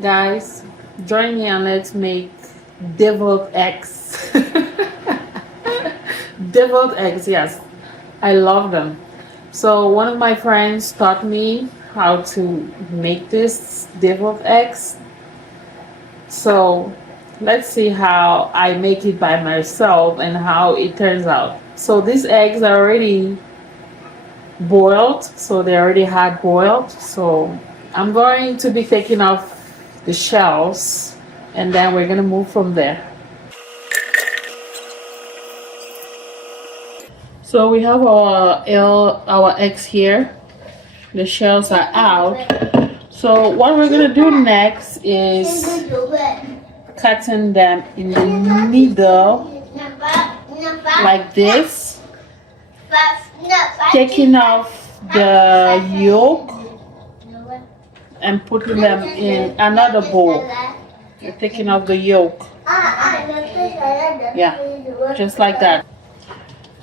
Guys, join me and let's make deviled eggs. Deviled eggs, yes. I love them. So one of my friends taught me how to make this deviled eggs. So let's see how I make it by myself and how it turns out. So these eggs are already boiled, so they already hard boiled. So I'm going to be taking off the shells and then we're gonna move from there. So we have our eggs here. The shells are out. So what we're gonna do next is cutting them in the middle like this, taking off the yolk and putting them in another bowl. You're taking off the yolk. Yeah, just like that.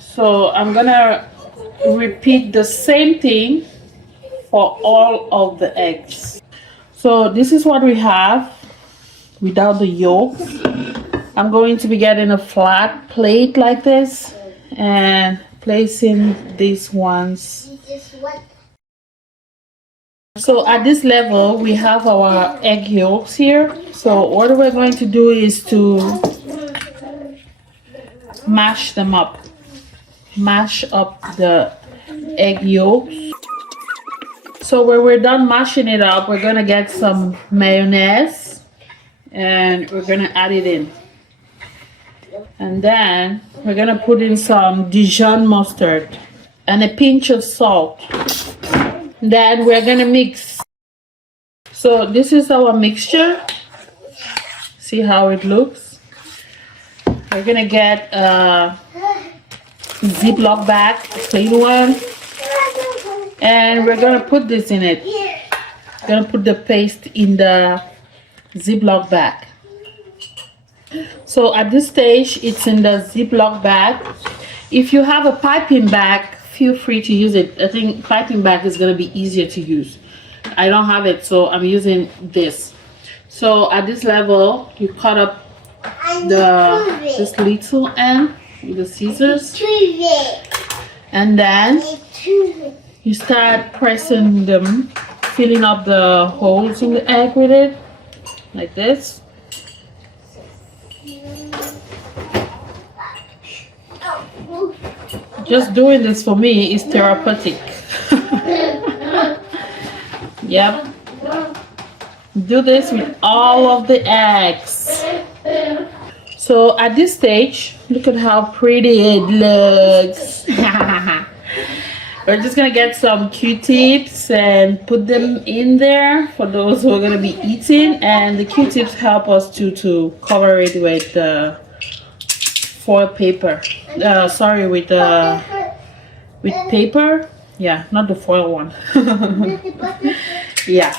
So I'm gonna repeat the same thing for all of the eggs. So this is what we have without the yolk. I'm going to be getting a flat plate like this and placing these ones. So at this level we have our egg yolks here. So what we're going to do is to mash them up. Mash up the egg yolks. So when we're done mashing it up, we're gonna get some mayonnaise and we're gonna add it in. And then we're gonna put in some Dijon mustard and a pinch of salt. Then we're gonna mix. So this is our mixture. See how it looks? We're gonna get a Ziploc bag, a clean one, and we're gonna put this in it. We're gonna put the paste in the Ziploc bag. So at this stage it's in the Ziploc bag. If you have a piping bag, feel free to use it. I think piping bag is gonna be easier to use. I don't have it, so I'm using this. So at this level you cut up this little end with the scissors, and then you start pressing them, filling up the holes in the egg with it like this. Just doing this for me is therapeutic. Yep, do this with all of the eggs. So at this stage, look at how pretty it looks. We're just gonna get some Q-tips and put them in there for those who are gonna be eating, and the Q-tips help us to cover it with foil paper. With paper. Yeah, not the foil one. Yeah.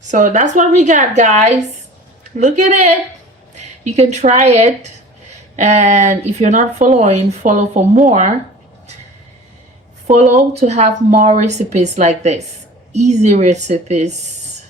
So that's what we got, guys. Look at it. You can try it, and if you're not following, follow for more. Follow to have more recipes like this, easy recipes.